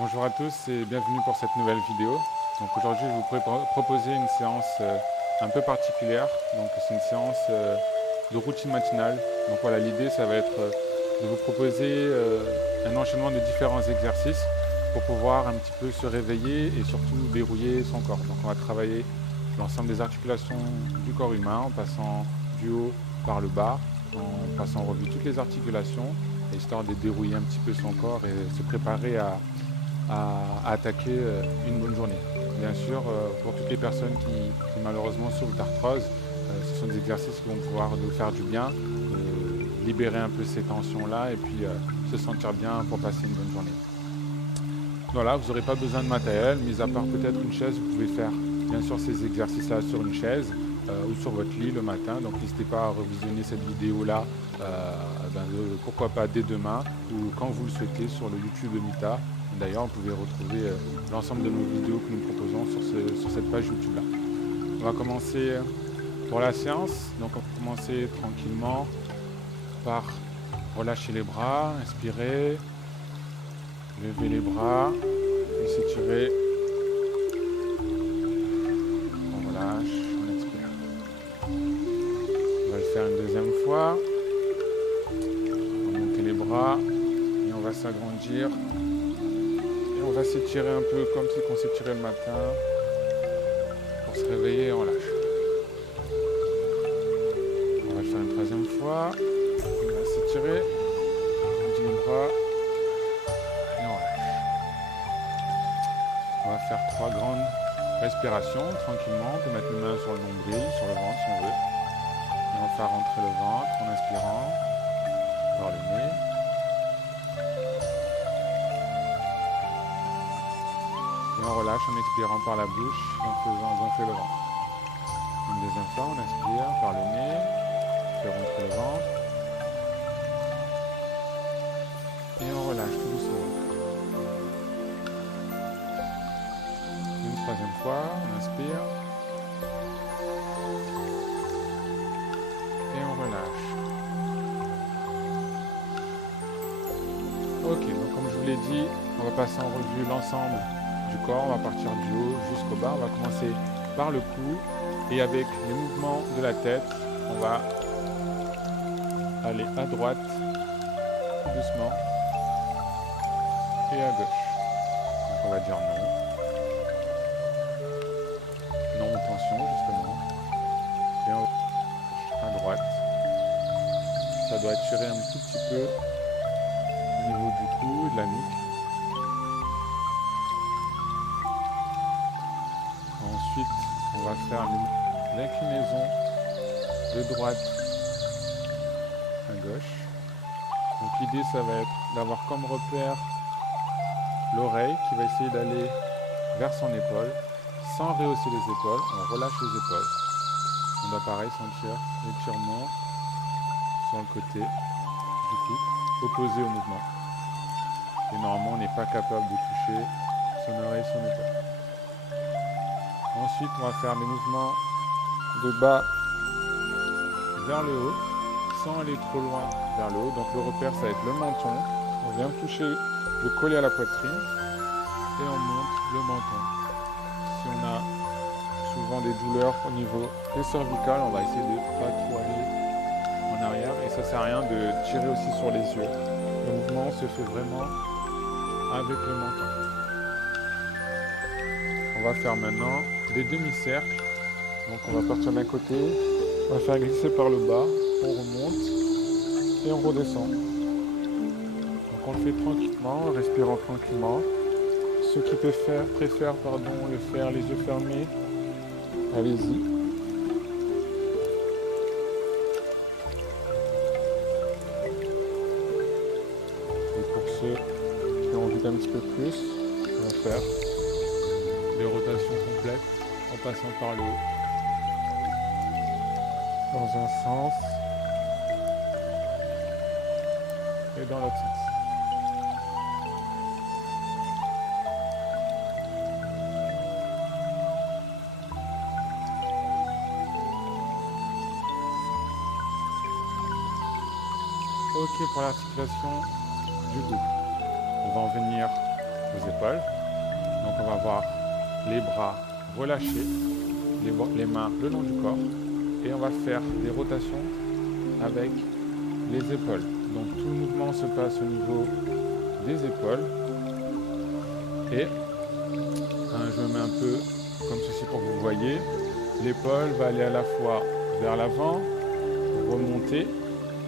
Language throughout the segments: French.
Bonjour à tous et bienvenue pour cette nouvelle vidéo. Donc aujourd'hui je vais vous proposer une séance un peu particulière. Donc c'est une séance de routine matinale. Donc voilà, l'idée ça va être de vous proposer un enchaînement de différents exercices pour pouvoir un petit peu se réveiller et surtout dérouiller son corps. Donc on va travailler l'ensemble des articulations du corps humain en passant du haut par le bas, en passant en revue toutes les articulations, histoire de dérouiller un petit peu son corps et se préparer à attaquer une bonne journée. Bien sûr, pour toutes les personnes qui malheureusement souffrent d'arthrose, ce sont des exercices qui vont pouvoir nous faire du bien, libérer un peu ces tensions-là et puis se sentir bien pour passer une bonne journée. Voilà, vous n'aurez pas besoin de matériel, mis à part peut-être une chaise, vous pouvez faire bien sûr ces exercices-là sur une chaise ou sur votre lit le matin. Donc n'hésitez pas à revisionner cette vidéo-là, pourquoi pas dès demain ou quand vous le souhaitez sur le YouTube de Mita. D'ailleurs, vous pouvez retrouver l'ensemble de nos vidéos que nous proposons sur cette page YouTube-là. On va commencer pour la séance. Donc on va commencer tranquillement par relâcher les bras, inspirer. Levez les bras et s'étirer. On relâche, on expire. On va le faire une deuxième fois. On va monter les bras et on va s'agrandir. Et on va s'étirer un peu comme si on s'étirait le matin. Pour se réveiller et on lâche. On va le faire une troisième fois. On va s'étirer. On dit les bras. Et on lâche. On va faire 3 grandes respirations tranquillement. On peut mettre les mains sur le nombril, sur le ventre si on veut. Et on va faire rentrer le ventre en inspirant par le nez. Et on relâche en expirant par la bouche et en faisant gonfler le ventre. Une deuxième fois, on inspire par le nez, on fait rentrer le ventre. Et on relâche tout doucement. Une troisième fois, on inspire. Et on relâche. Ok, donc comme je vous l'ai dit, on va passer en revue l'ensemble du corps. On va partir du haut jusqu'au bas. On va commencer par le cou. Et avec les mouvements de la tête, on va aller à droite, doucement, et à gauche. Donc on va dire non. Non aux tensions, justement. Et on va à droite. Ça doit tirer un tout petit peu au niveau du cou et de la nuque. Ensuite, on va faire l'inclinaison de droite à gauche. Donc l'idée, ça va être d'avoir comme repère l'oreille qui va essayer d'aller vers son épaule sans rehausser les épaules. On relâche les épaules. On doit pareil sentir l'étirement sur le côté du cou, opposé au mouvement. Et normalement, on n'est pas capable de toucher son oreille, son épaule. Ensuite, on va faire des mouvements de bas vers le haut, sans aller trop loin vers le haut. Donc le repère, ça va être le menton. On vient toucher le collet à la poitrine et on monte le menton. Si on a souvent des douleurs au niveau des cervicales, on va essayer de ne pas trop aller en arrière. Et ça ne sert à rien de tirer aussi sur les yeux. Le mouvement se fait vraiment avec le menton. On va faire maintenant des demi-cercles. Donc on va partir d'un côté, on va faire glisser par le bas, on remonte et on redescend. Donc on le fait tranquillement, en respirant tranquillement. Ceux qui préfèrent le faire les yeux fermés, allez-y. Et pour ceux qui ont envie d'un petit peu plus, on va faire des rotations complètes en passant par le haut. Dans un sens et dans l'autre sens. Ok pour l'articulation du dos. On va en venir aux épaules. Donc on va voir les bras relâchés, les mains le long du corps. Et on va faire des rotations avec les épaules. Donc tout le mouvement se passe au niveau des épaules. Et je me mets un peu comme ceci pour que vous voyez. L'épaule va aller à la fois vers l'avant, remonter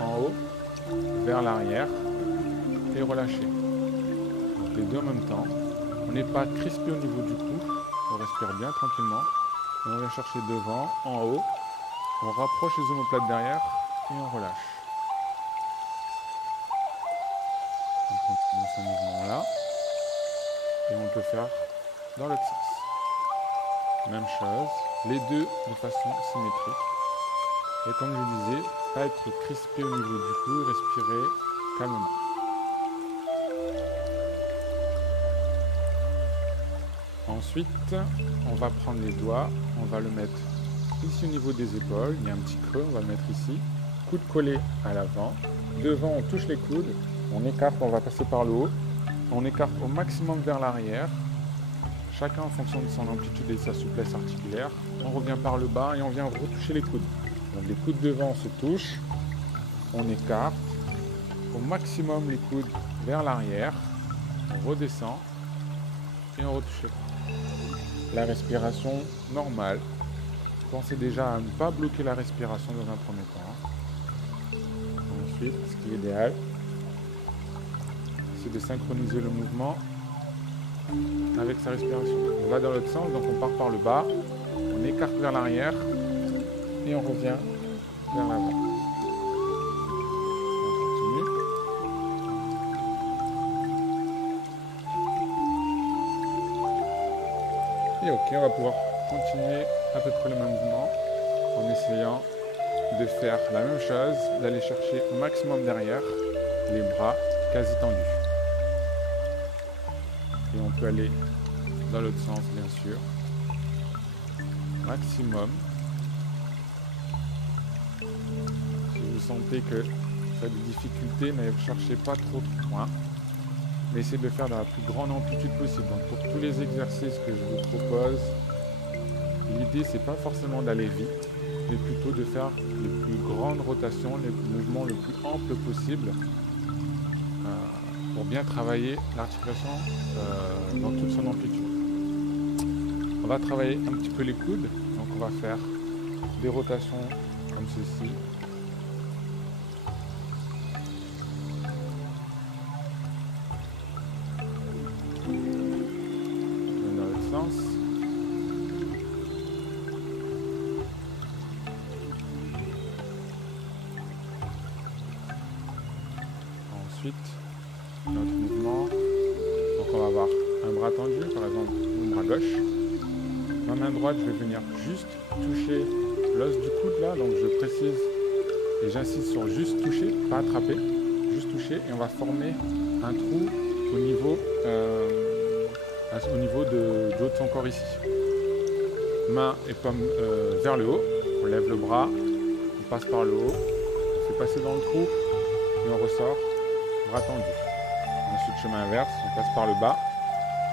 en haut, vers l'arrière et relâcher. Donc les deux en même temps. On n'est pas crispé au niveau du cou, on respire bien tranquillement. Et on vient chercher devant, en haut, on rapproche les omoplates derrière et on relâche. Donc on continue ce mouvement-là. Et on peut faire dans l'autre sens. Même chose, les deux de façon symétrique. Et comme je vous disais, pas être crispé au niveau du cou, respirer calmement. Ensuite, on va prendre les doigts, on va le mettre ici au niveau des épaules, il y a un petit creux, on va le mettre ici. Coude collé à l'avant. Devant, on touche les coudes, on écarte, on va passer par le haut. On écarte au maximum vers l'arrière, chacun en fonction de son amplitude et de sa souplesse articulaire. On revient par le bas et on vient retoucher les coudes. Donc les coudes devant se touchent, on écarte au maximum les coudes vers l'arrière, on redescend et on retouche les coudes. La respiration normale. Pensez déjà à ne pas bloquer la respiration dans un premier temps. Ensuite, ce qui est idéal, c'est de synchroniser le mouvement avec sa respiration. On va dans l'autre sens, donc on part par le bas, on écarte vers l'arrière et on revient vers l'avant. On continue. Et ok, on va pouvoir continuer à peu près le même mouvement en essayant de faire la même chose, d'aller chercher au maximum derrière, les bras quasi tendus. Et on peut aller dans l'autre sens, bien sûr. Maximum. Si vous sentez que ça a des difficultés, ne cherchez pas trop loin. Mais essayez de le faire dans la plus grande amplitude possible. Donc pour tous les exercices que je vous propose, l'idée c'est pas forcément d'aller vite, mais plutôt de faire les plus grandes rotations, les mouvements le plus amples possible pour bien travailler l'articulation dans toute son amplitude. On va travailler un petit peu les coudes, donc on va faire des rotations comme ceci. Dans l'autre sens. Ensuite, notre mouvement. Donc on va avoir un bras tendu, par exemple mon bras gauche. Ma main droite, je vais venir juste toucher l'os du coude là, donc je précise et j'insiste sur juste toucher, pas attraper, juste toucher, et on va former un trou au niveau du haut de son corps ici. Main et paume vers le haut, on lève le bras, on passe par le haut, on fait passer dans le trou et on ressort, bras tendu. Ensuite, chemin inverse, on passe par le bas,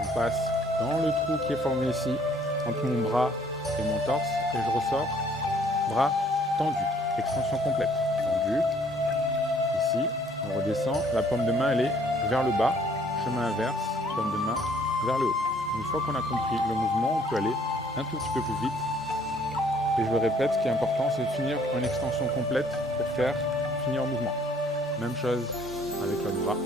on passe dans le trou qui est formé ici, entre mon bras et mon torse, et je ressors, bras tendu, extension complète, tendu, ici, on redescend, la paume de main elle est vers le bas, chemin inverse, paume de main vers le haut. Une fois qu'on a compris le mouvement, on peut aller un tout petit peu plus vite, et je le répète, ce qui est important c'est de finir en extension complète pour faire finir le mouvement. Même chose avec l'autre bras.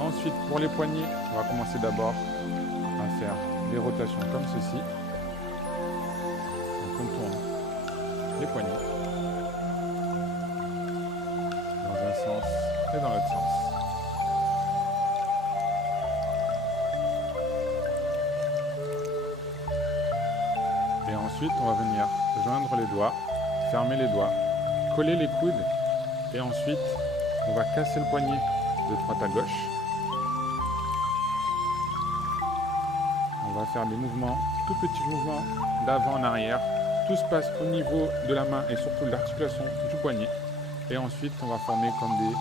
Ensuite, pour les poignets, on va commencer d'abord à faire des rotations comme ceci. Donc on tourne les poignets dans un sens et dans l'autre sens. Et ensuite, on va venir joindre les doigts, fermer les doigts, coller les coudes et ensuite, on va casser le poignet de droite à gauche. va faire des mouvements, tout petits mouvements d'avant en arrière. Tout se passe au niveau de la main et surtout de l'articulation du poignet. Et ensuite, on va former comme des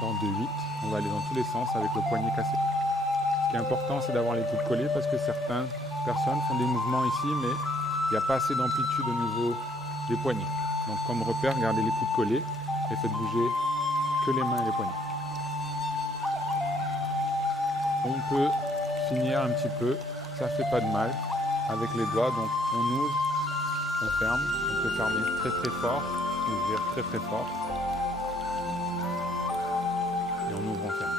sortes de 8. On va aller dans tous les sens avec le poignet cassé. Ce qui est important, c'est d'avoir les coudes collés parce que certaines personnes font des mouvements ici, mais il n'y a pas assez d'amplitude au niveau des poignets. Donc comme repère, gardez les coudes collés et faites bouger que les mains et les poignets. On peut finir un petit peu, ça fait pas de mal, avec les doigts. Donc on ouvre, on ferme, on peut fermer très très fort, ouvrir très très fort. Et on ouvre, on ferme.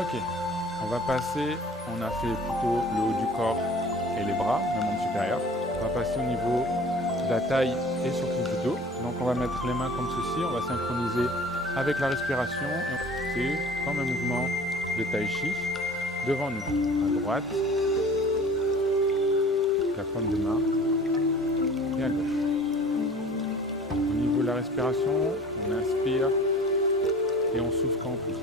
Ok, on va passer, on a fait plutôt le haut du corps et les bras, le membre supérieur. On va passer au niveau de la taille et surtout du dos. Donc on va mettre les mains comme ceci, on va synchroniser avec la respiration. C'est comme un mouvement de tai chi devant nous. À droite, la paume des mains et à gauche. Au niveau de la respiration, on inspire et on souffle quand on pousse.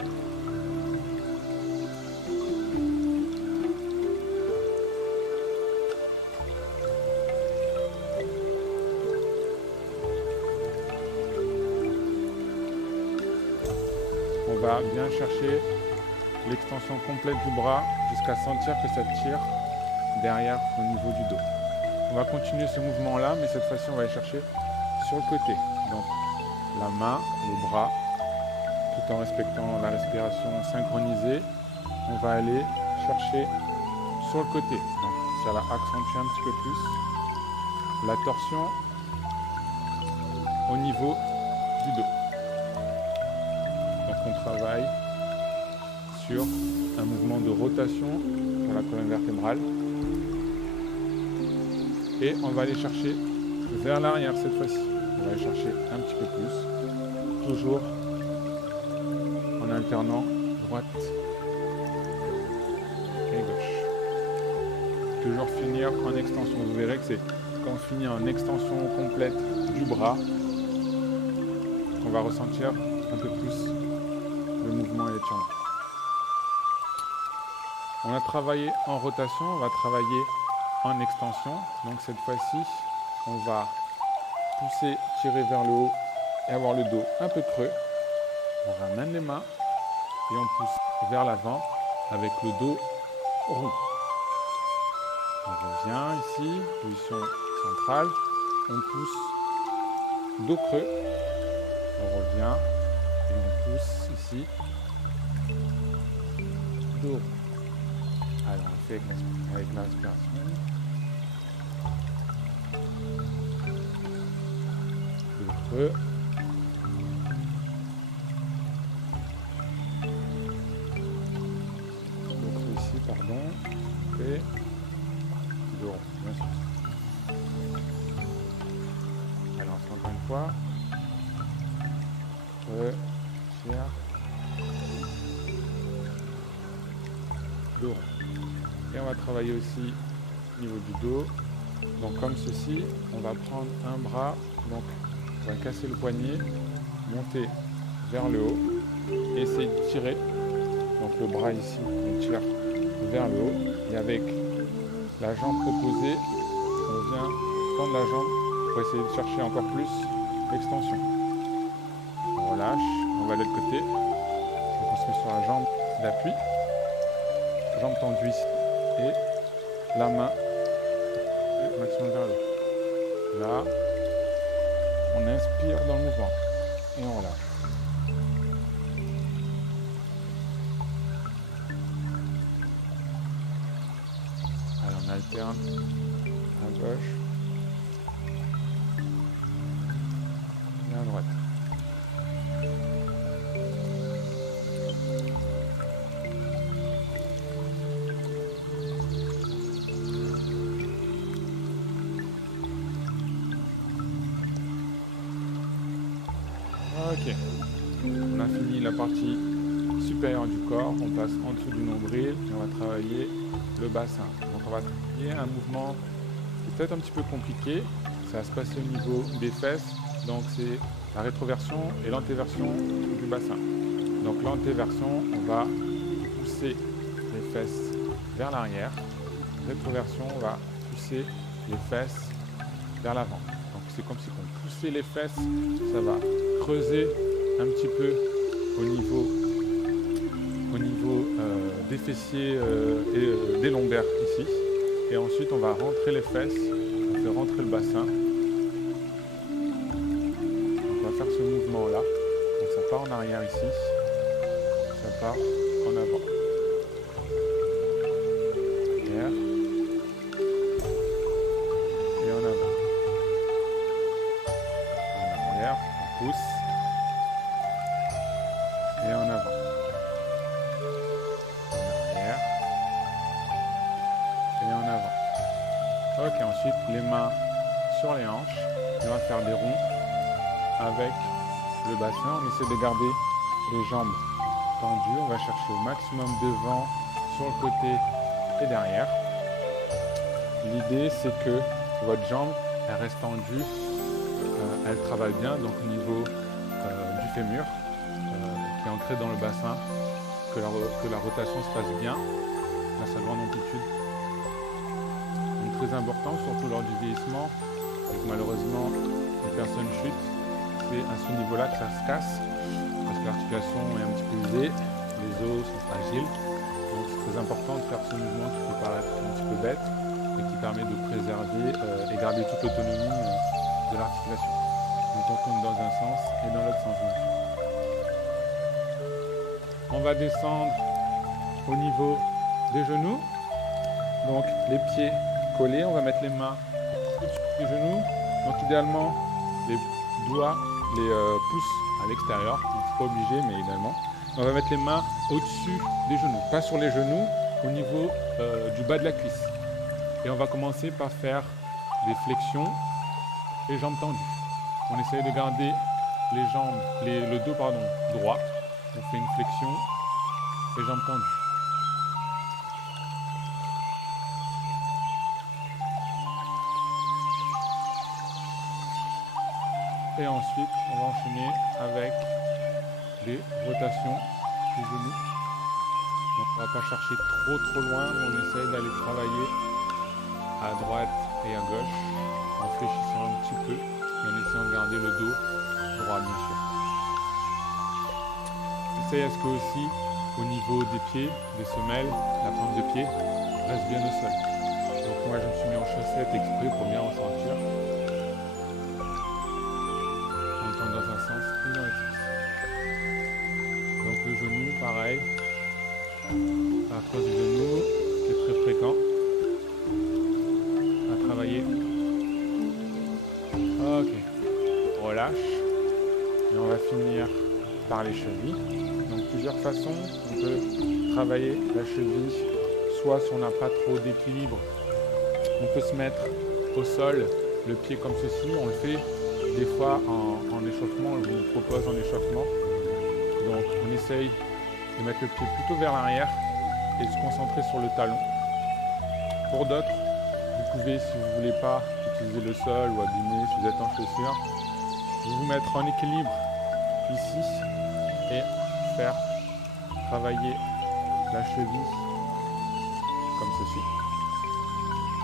On va bien chercher l'extension complète du bras jusqu'à sentir que ça tire derrière au niveau du dos. On va continuer ce mouvement-là, mais cette fois-ci, on va aller chercher sur le côté. Donc, la main, le bras, tout en respectant la respiration synchronisée. On va aller chercher sur le côté. Donc, ça va accentuer un petit peu plus la torsion au niveau du dos. Donc on travaille sur un mouvement de rotation sur la colonne vertébrale. Et on va aller chercher vers l'arrière cette fois-ci. On va aller chercher un petit peu plus. Toujours en alternant droite et gauche. Toujours finir en extension. Vous verrez que c'est quand on finit en extension complète du bras qu'on va ressentir un peu plus le mouvement et l'étirement. On a travaillé en rotation, on va travailler en extension. Donc cette fois-ci, on va pousser, tirer vers le haut et avoir le dos un peu creux. On ramène les mains et on pousse vers l'avant avec le dos rond. On revient ici, position centrale. On pousse dos creux. On revient. Et on pousse ici, dos rond. Alors on fait avec la respiration. Dos creux. Dos creux ici, pardon. Et dos rond, bien sûr. Alors on fait encore une fois. Creux. Dos. Et on va travailler aussi au niveau du dos. Donc comme ceci, on va prendre un bras, donc on va casser le poignet, monter vers le haut, et essayer de tirer. Donc le bras ici, on tire vers le haut, et avec la jambe opposée, on vient tendre la jambe pour essayer de chercher encore plus l'extension. On relâche, on va de l'autre côté, on se met sur la jambe d'appui, jambe tendue ici, et la main le maximum vers le haut. Là, on inspire dans le mouvement et on relâche. Alors on alterne à gauche et à droite. Ok, on a fini la partie supérieure du corps, on passe en dessous du nombril et on va travailler le bassin. Donc on va travailler un mouvement qui est peut-être un petit peu compliqué, ça va se passer au niveau des fesses, donc c'est la rétroversion et l'antéversion du bassin. Donc l'antéversion, on va pousser les fesses vers l'arrière. Rétroversion, on va pousser les fesses vers l'avant. Donc c'est comme si on poussait les fesses, ça va creuser un petit peu au niveau des fessiers et des lombaires ici. Et ensuite on va rentrer les fesses, on fait rentrer le bassin. Donc on va faire ce mouvement là. Donc ça part en arrière ici, ça part en avant. Arrière et en avant. En arrière, on pousse et en avant. En arrière et en avant. Ok, ensuite les mains sur les hanches. Et on va faire des ronds avec le bassin. On essaie de garder les jambes tendues. On va chercher au maximum de vent sur le côté et derrière. L'idée c'est que votre jambe elle reste tendue, elle travaille bien, donc au niveau du fémur qui est ancré dans le bassin, que la rotation se passe bien à sa grande amplitude. Donc très important, surtout lors du vieillissement, et que malheureusement les personnes chutent, c'est à ce niveau-là que ça se casse, parce que l'articulation est un petit peu usée, les os sont fragiles. Donc c'est très important de faire ce mouvement qui peut paraître un petit peu bête et qui permet de préserver et garder toute l'autonomie de l'articulation. Donc on tourne dans un sens et dans l'autre sens. On va descendre au niveau des genoux. Donc les pieds collés, on va mettre les mains au-dessus des genoux. Donc idéalement les doigts, les pouces à l'extérieur. Donc c'est pas obligé mais idéalement. On va mettre les mains au-dessus des genoux, pas sur les genoux, au niveau du bas de la cuisse. Et on va commencer par faire des flexions et jambes tendues. On essaye de garder le dos droit. On fait une flexion et jambes tendues. Et ensuite, on va enchaîner avec des rotations du genou. Donc on ne va pas chercher trop loin, mais on essaye d'aller travailler à droite et à gauche en fléchissant un petit peu et en essayant de garder le dos droit bien sûr. Essayez à ce que aussi au niveau des pieds, des semelles, la plante de pied reste bien au sol. Donc moi je me suis mis en chaussettes exprès pour bien ressentir. On tourne dans un sens et dans l'autre sens. Donc le genou pareil, la crosse du genou qui est très fréquent. À travailler. Ok. Relâche. Et on va finir par les chevilles. Donc plusieurs façons. On peut travailler la cheville. Soit si on n'a pas trop d'équilibre, on peut se mettre au sol, le pied comme ceci. On le fait des fois en échauffement. Je vous propose en échauffement. Donc on essaye de mettre le pied plutôt vers l'arrière et de se concentrer sur le talon. Pour d'autres, vous pouvez, si vous ne voulez pas utiliser le sol ou abîmer, si vous êtes en chaussures, vous mettre en équilibre ici et faire travailler la cheville comme ceci.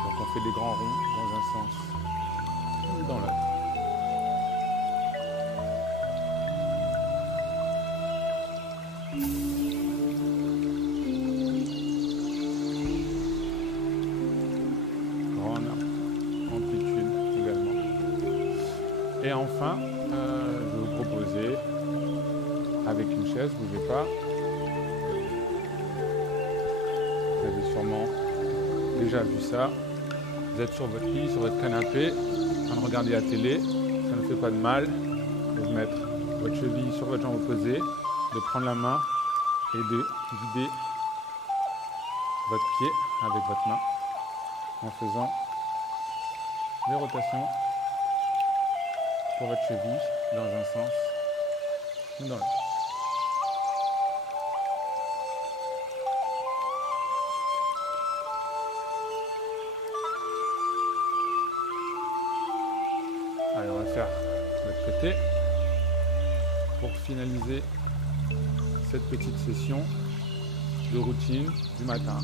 Donc on fait des grands ronds dans un sens ou dans l'autre. Et enfin, je vais vous proposer, avec une chaise, bougez pas. Vous avez sûrement déjà vu ça. Vous êtes sur votre lit, sur votre canapé, en train de regarder la télé. Ça ne fait pas de mal de mettre votre cheville sur votre jambe opposée, de prendre la main et de guider votre pied avec votre main en faisant des rotations pour votre cheville dans un sens ou dans l'autre. Allez, on va faire de l'autre côté pour finaliser cette petite session de routine du matin.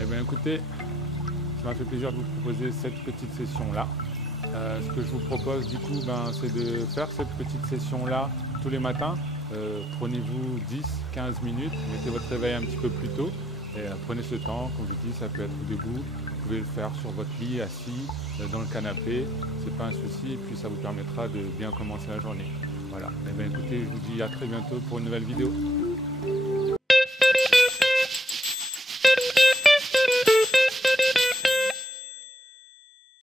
Eh bien écoutez, ça m'a fait plaisir de vous proposer cette petite session-là. Ce que je vous propose du coup, c'est de faire cette petite session-là tous les matins. Prenez-vous 10-15 minutes, mettez votre réveil un petit peu plus tôt et prenez ce temps, comme je vous dis, ça peut être debout, vous pouvez le faire sur votre lit, assis, dans le canapé, c'est pas un souci et puis ça vous permettra de bien commencer la journée. Voilà, et bien écoutez, je vous dis à très bientôt pour une nouvelle vidéo.